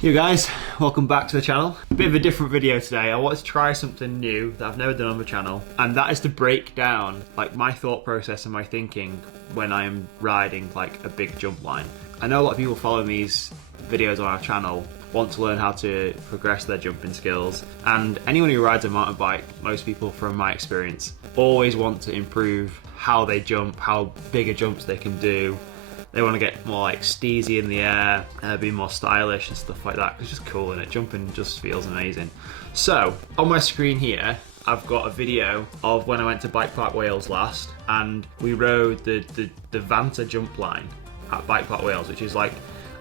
Yo guys, welcome back to the channel. A bit of a different video today. I wanted to try something new that I've never done on the channel, and that is to break down like my thought process and my thinking when I am riding like a big jump line. I know a lot of people following these videos on our channel want to learn how to progress their jumping skills, and anyone who rides a mountain bike, most people from my experience, always want to improve how they jump, how bigger jumps they can do. They want to get more like steezy in the air, be more stylish and stuff like that. It's just cool, and jumping just feels amazing. So on my screen here, I've got a video of when I went to Bike Park Wales last, and we rode the Vanta jump line at Bike Park Wales, which is like,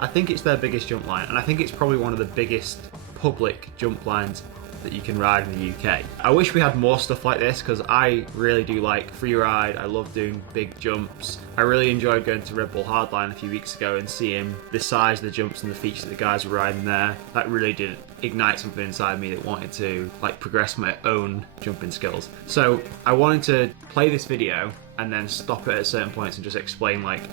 I think it's their biggest jump line, and I think it's probably one of the biggest public jump lines that you can ride in the UK. I wish we had more stuff like this because I really do like free ride. I love doing big jumps. I really enjoyed going to Red Bull Hardline a few weeks ago and seeing the size of the jumps and the features that the guys were riding there. That really did ignite something inside me that wanted to like progress my own jumping skills. So I wanted to play this video and then stop it at certain points and just explain like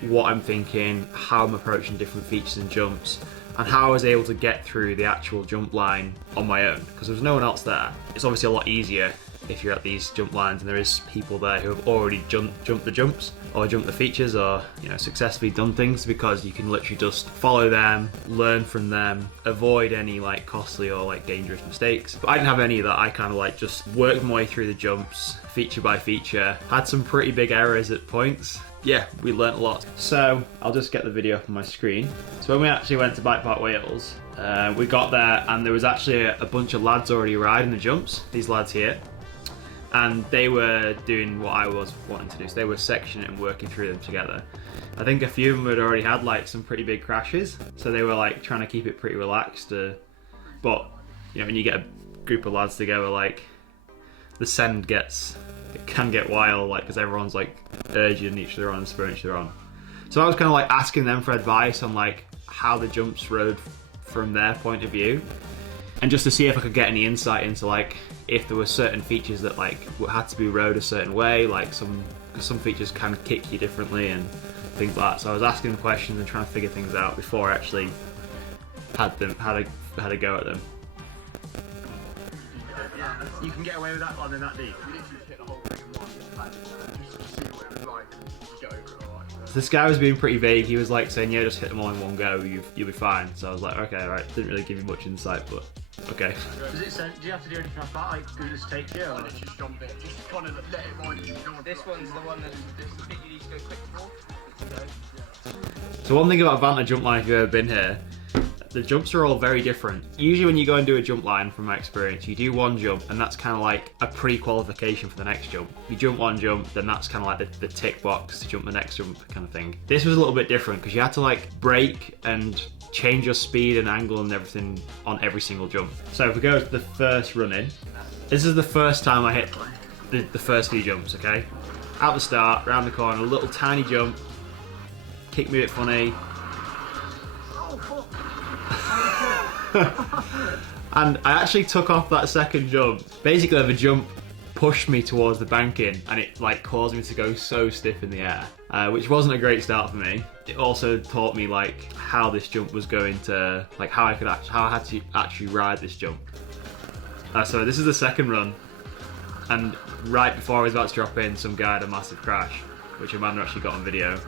what I'm thinking, how I'm approaching different features and jumps, and how I was able to get through the actual jump line on my own, because there was no one else there. It's obviously a lot easier if you're at these jump lines and there is people there who have already jumped the jumps or jumped the features, or successfully done things, because you can literally just follow them, learn from them, avoid any like costly or like dangerous mistakes. But I didn't have any of that. I kind of like just worked my way through the jumps feature by feature, had some pretty big errors at points. Yeah, we learnt a lot. So I'll just get the video up on my screen. So when we actually went to Bike Park Wales, we got there and there was actually a bunch of lads already riding the jumps, these lads here. And they were doing what I was wanting to do. So they were sectioning and working through them together. I think a few of them had already had like some pretty big crashes. So they were like trying to keep it pretty relaxed. But when you get a group of lads together, like the send can get wild, like, because everyone's like urging each other on and spurring each other on. So I was kind of like asking them for advice on like how the jumps rode from their point of view, and just to see if I could get any insight into like if there were certain features that like had to be rode a certain way, like some features can kick you differently and things like that. So I was asking them questions and trying to figure things out before I actually had a go at them. You can get away with that one in that deep. This guy was being pretty vague. He was like saying, yeah, just hit them all in one go, you'll be fine. So I was like, okay, alright. Didn't really give you much insight, but okay. Does it send, do you have to do anything like that? Like, do you just take you? Or? Just jump it. Just kind of let it ride you. This one's the one that's the bit you need to go quick for. So one thing about Vanta jump line, if you've ever been here, the jumps are all very different. Usually when you go and do a jump line, from my experience, you do one jump and that's kind of like a pre-qualification for the next jump. You jump one jump, then that's kind of like the tick box to jump the next jump kind of thing. This was a little bit different because you had to like brake and change your speed and angle and everything on every single jump. So if we go to the first run in, this is the first time I hit the first few jumps, okay? Out the start, round the corner, a little tiny jump, kicked me a bit funny. And I actually took off that second jump. Basically the jump pushed me towards the banking and it like caused me to go so stiff in the air, which wasn't a great start for me. It also taught me like how this jump was going to, like how I had to actually ride this jump. So this is the second run, and right before I was about to drop in, some guy had a massive crash, which Amanda actually got on video.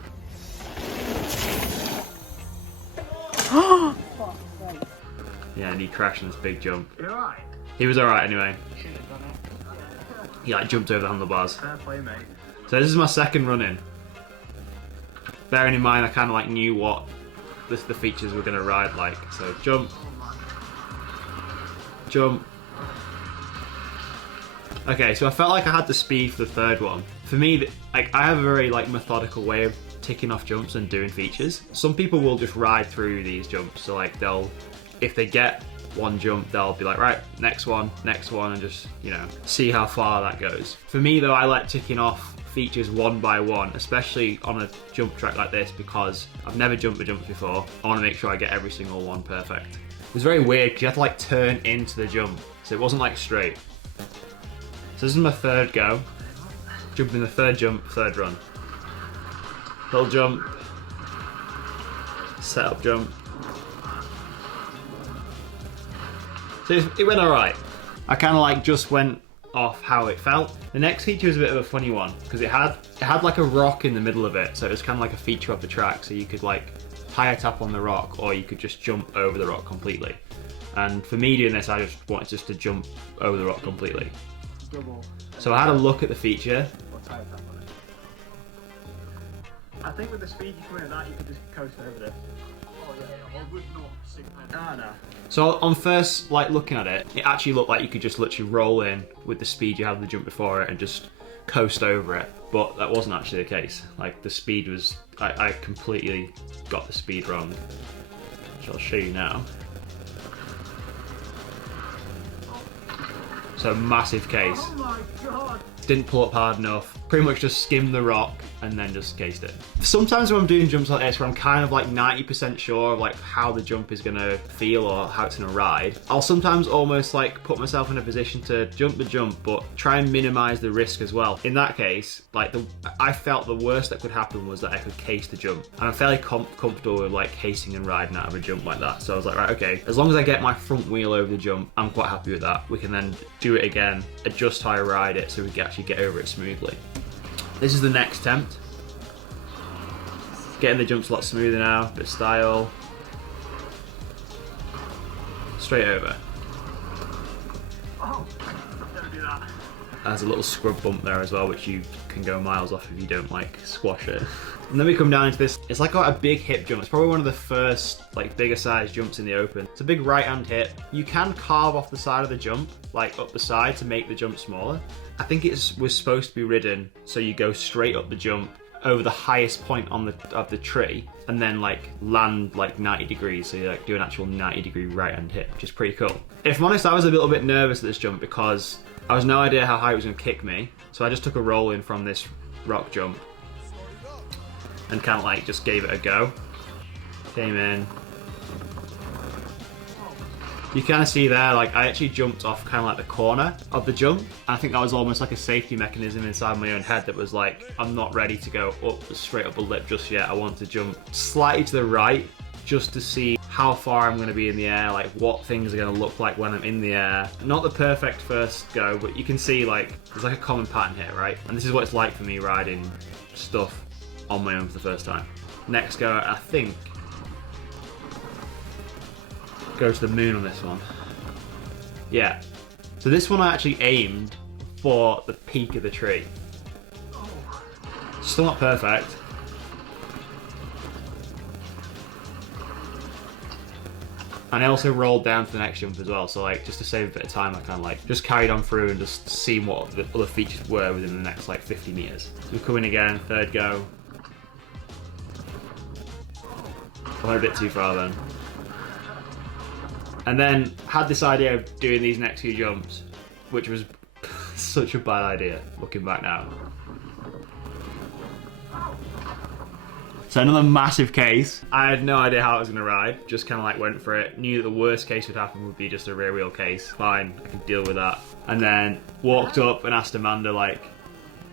Yeah, and he crashed in this big jump. You alright? He was alright anyway. He like jumped over the handlebars. Fair play, mate. So this is my second run in. Bearing in mind I kind of like knew what the features were going to ride like. So jump. Jump. Okay, so I felt like I had the speed for the third one. For me, like I have a very like methodical way of ticking off jumps and doing features. Some people will just ride through these jumps. So like if they get one jump, they'll be like, right, next one, and just, see how far that goes. For me though, I like ticking off features one by one, especially on a jump track like this, because I've never jumped the jumps before. I want to make sure I get every single one perfect. It was very weird because you had to like turn into the jump, so it wasn't like straight. So this is my third go. Jumping the third jump, third run. Little jump, set up jump, So it went alright. I kind of like just went off how it felt. The next feature was a bit of a funny one because it had like a rock in the middle of it, so it was kind of like a feature of the track. So you could like tie a tap on the rock, or you could just jump over the rock completely. And for me doing this, I just wanted just to jump over the rock completely. Double. So I had a look at the feature. Or tie a tap on it. I think with the speed you come in at that, you could just coast over this. Oh yeah, I would not sing that. No. So on first like looking at it, it actually looked like you could just literally roll in with the speed you had the jump before it and just coast over it. But that wasn't actually the case. Like the speed was, I completely got the speed wrong, which I'll show you now. So massive case. Oh my god! Didn't pull up hard enough. Pretty much just skimmed the rock and then just cased it. Sometimes when I'm doing jumps like this where I'm kind of like 90% sure of like how the jump is gonna feel or how it's gonna ride, I'll sometimes almost like put myself in a position to jump the jump but try and minimize the risk as well. In that case, like I felt the worst that could happen was that I could case the jump. And I'm fairly comfortable with like casing and riding out of a jump like that. So I was like, right, okay, as long as I get my front wheel over the jump, I'm quite happy with that. We can then do it again, adjust how I ride it so we can actually get over it smoothly. This is the next attempt. Getting the jumps a lot smoother now, bit of style. Straight over. Oh, don't do that. There's a little scrub bump there as well, which you can go miles off if you don't like squash it. And then we come down into this, it's like a big hip jump. It's probably one of the first like bigger size jumps in the open. It's a big right hand hip. You can carve off the side of the jump, like up the side to make the jump smaller. I think it was supposed to be ridden so you go straight up the jump over the highest point of the tree and then like land like 90 degrees, so you like do an actual 90-degree right hand hip, which is pretty cool. If I'm honest, I was a little bit nervous at this jump because I was no idea how high it was going to kick me, so I just took a roll in from this rock jump and kind of like just gave it a go. Came in. You kind of see there, like I actually jumped off kind of like the corner of the jump. I think that was almost like a safety mechanism inside my own head that was like, I'm not ready to go up straight up a lip just yet. I want to jump slightly to the right just to see how far I'm going to be in the air, like what things are going to look like when I'm in the air. Not the perfect first go, but you can see like there's like a common pattern here, right? And this is what it's like for me riding stuff on my own for the first time. Next go, I think go to the moon on this one. Yeah. So this one I actually aimed for the peak of the tree. Still not perfect. And I also rolled down to the next jump as well, so like just to save a bit of time I kind of like just carried on through and just seen what the other features were within the next like 50 meters. So we come in again, third go. I went a bit too far then. And then had this idea of doing these next few jumps, which was such a bad idea, looking back now. So another massive case. I had no idea how it was going to ride, just kind of like went for it. Knew that the worst case would happen would be just a rear wheel case. Fine, I could deal with that. And then walked up and asked Amanda like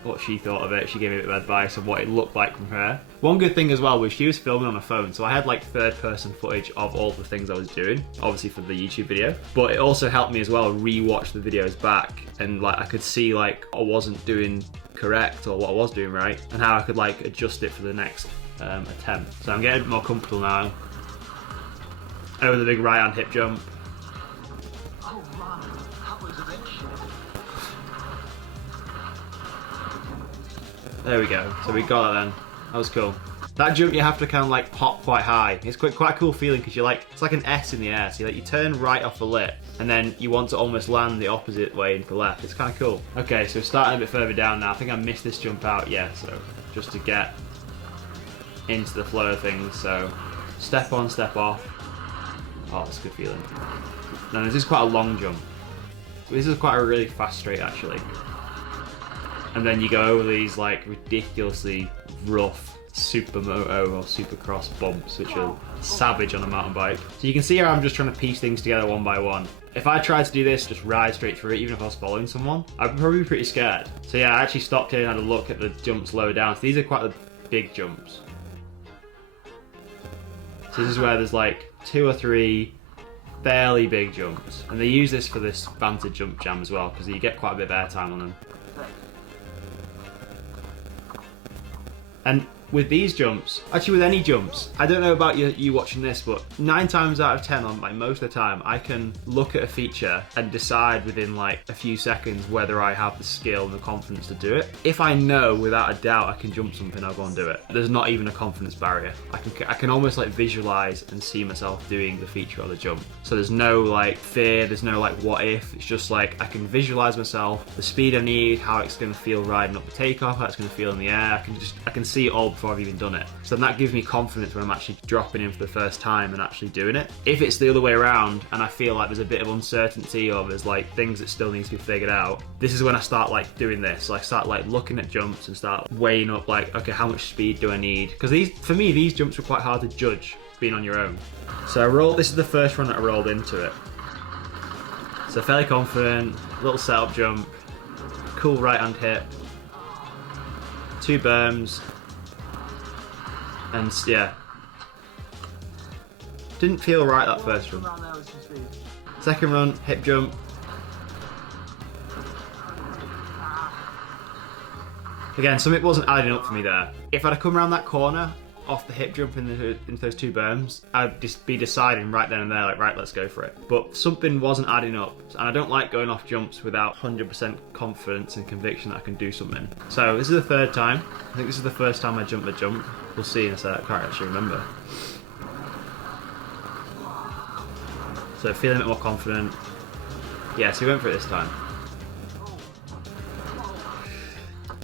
what she thought of it. She gave me a bit of advice of what it looked like from her. One good thing as well was she was filming on a phone, so I had like third-person footage of all the things I was doing, obviously for the YouTube video. But it also helped me as well re-watch the videos back, and like I could see like I wasn't doing correct or what I was doing right, and how I could like adjust it for the next attempt. So I'm getting a bit more comfortable now. Over the big right hand hip jump. Oh man, that was a bit shit. There we go. So we got it then. That was cool. That jump you have to kind of like pop quite high. It's quite a cool feeling because you're like, it's like an S in the air. So you turn right off the lip and then you want to almost land the opposite way into the left. It's kind of cool. Okay, so starting a bit further down now. I think I missed this jump out. Yeah, so just to get into the flow of things. So step on, step off. Oh, that's a good feeling. No, this is quite a long jump. This is quite a really fast straight actually. And then you go over these like ridiculously rough supermoto or supercross bumps, which are savage on a mountain bike. So you can see how I'm just trying to piece things together one by one. If I tried to do this, just ride straight through it, even if I was following someone, I'd probably be pretty scared. So yeah, I actually stopped here and had a look at the jumps lower down. So these are quite the big jumps. So this is where there's like 2 or 3 fairly big jumps. And they use this for this Vantage jump jam as well, because you get quite a bit of airtime on them. And with these jumps, actually with any jumps, I don't know about you watching this, but 9 times out of 10 on like most of the time, I can look at a feature and decide within like a few seconds whether I have the skill and the confidence to do it. If I know without a doubt I can jump something, I'll go and do it. There's not even a confidence barrier. I can almost like visualize and see myself doing the feature or the jump. So there's no like fear, there's no like what if, it's just like I can visualize myself, the speed I need, how it's gonna feel riding up the takeoff, how it's gonna feel in the air. I can see it all before I've even done it. So that gives me confidence when I'm actually dropping in for the first time and actually doing it. If it's the other way around and I feel like there's a bit of uncertainty or there's like things that still need to be figured out, this is when I start like doing this. So I start like looking at jumps and start weighing up like, okay, how much speed do I need? Because for me, these jumps were quite hard to judge being on your own. So this is the first run that I rolled into it. So fairly confident, little setup jump, cool right hand hit, 2 berms, and yeah, didn't feel right that first run. Around there with some speed. Second run, hip jump. Again, something wasn't adding up for me there. If I'd have come around that corner off the hip jump into those 2 berms, I'd just be deciding right then and there, like, right, let's go for it. But something wasn't adding up, and I don't like going off jumps without 100% confidence and conviction that I can do something. So this is the 3rd time. I think this is the first time I jumped the jump. We'll see in a sec. I can't actually remember. So feeling a bit more confident. Yeah, so we went for it this time.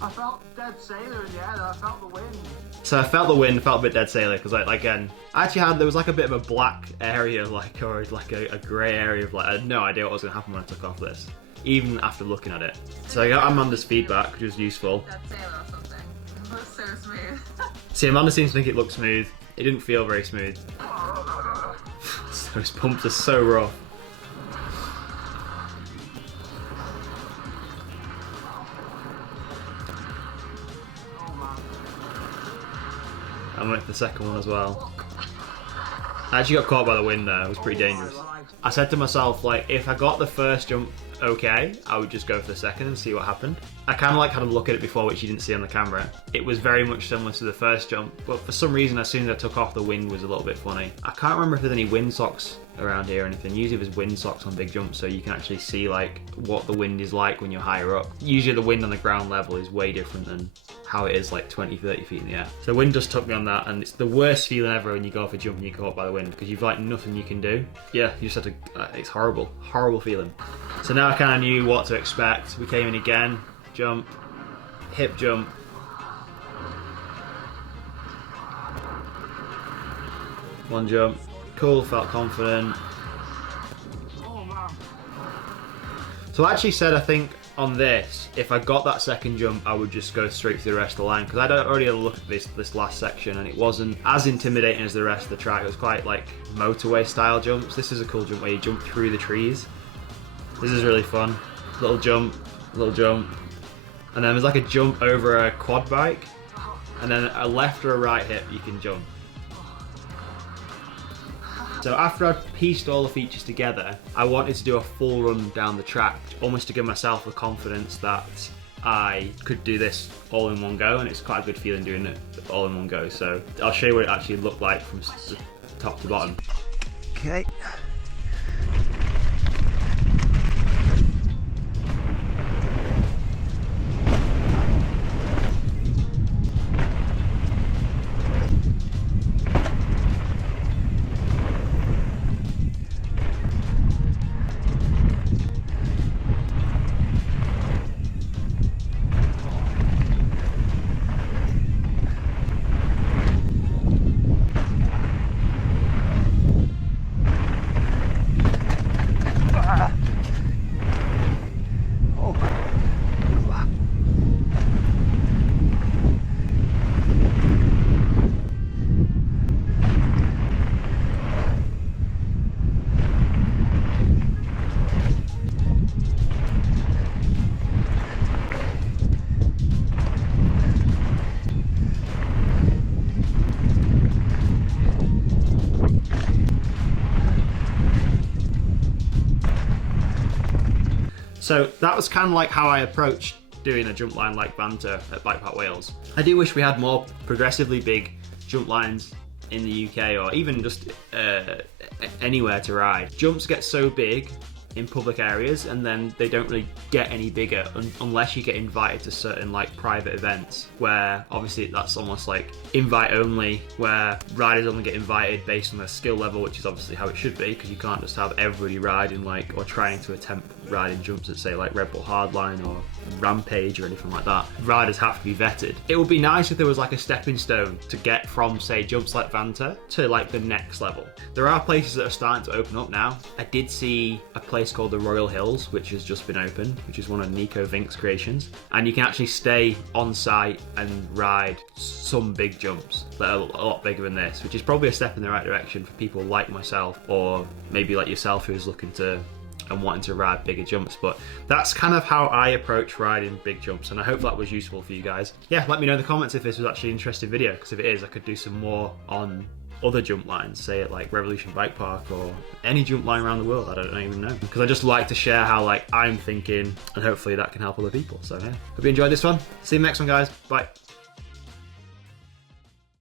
I felt dead sailor in the air. I felt the wind. So I felt the wind, felt a bit dead sailor, because like again, I actually there was like a bit of a black area, like, or like a grey area of like, I had no idea what was going to happen when I took off this, even after looking at it. So I got Amanda's feedback, which was useful. That sailor or something. It was so smooth. See, Amanda seems to think it looked smooth. It didn't feel very smooth. Those pumps are so rough. I went for the second one as well. I actually got caught by the wind there. It was pretty dangerous. I said to myself, like, if I got the first jump okay, I would just go for the second and see what happened. I kind of like had a look at it before, which you didn't see on the camera. It was very much similar to the first jump, but for some reason, as soon as I took off, the wind was a little bit funny. I can't remember if there's any wind socks around here or anything. Usually there's wind socks on big jumps, so you can actually see like what the wind is like when you're higher up. Usually the wind on the ground level is way different than how it is like 20, 30 feet in the air. So the wind just took me on that, and it's the worst feeling ever when you go off a jump and you're caught by the wind, because you've like nothing you can do. Yeah, you just have to, it's horrible, horrible feeling. So now I kind of knew what to expect. We came in again, jump, hip jump. One jump, cool, felt confident. Oh man. So I actually said, I think on this, if I got that second jump, I would just go straight through the rest of the line, because I'd already had a look at this last section, and it wasn't as intimidating as the rest of the track. It was quite like motorway style jumps. This is a cool jump where you jump through the trees. This is really fun. Little jump, and then there's like a jump over a quad bike, and then a left or a right hip you can jump. So after I'd pieced all the features together, I wanted to do a full run down the track, almost to give myself the confidence that I could do this all in one go, and it's quite a good feeling doing it all in one go. So I'll show you what it actually looked like from top to bottom. Okay. So that was kind of like how I approached doing a jump line like Vanta at Bike Park Wales. I do wish we had more progressively big jump lines in the UK, or even just anywhere to ride. Jumps get so big in public areas, and then they don't really get any bigger unless you get invited to certain like private events, where obviously that's almost like invite only, where riders only get invited based on their skill level, which is obviously how it should be, because you can't just have everybody riding like, or trying to attempt riding jumps at say like Red Bull Hardline or Rampage or anything like that. Riders have to be vetted. It would be nice if there was like a stepping stone to get from say jumps like Vanta to like the next level. There are places that are starting to open up now. I did see a place called the Royal Hills, which has just been opened, which is one of Nico Vink's creations, and you can actually stay on site and ride some big jumps that are a lot bigger than this, which is probably a step in the right direction for people like myself, or maybe like yourself, who's looking to and wanting to ride bigger jumps. But that's kind of how I approach riding big jumps, and I hope that was useful for you guys. Yeah, let me know in the comments if this was actually an interesting video, because if it is, I could do some more on other jump lines, say at like Revolution Bike Park or any jump line around the world. I don't even know, because I just like to share how like I'm thinking, and hopefully that can help other people. So yeah, hope you enjoyed this one. See you in the next one, guys. Bye.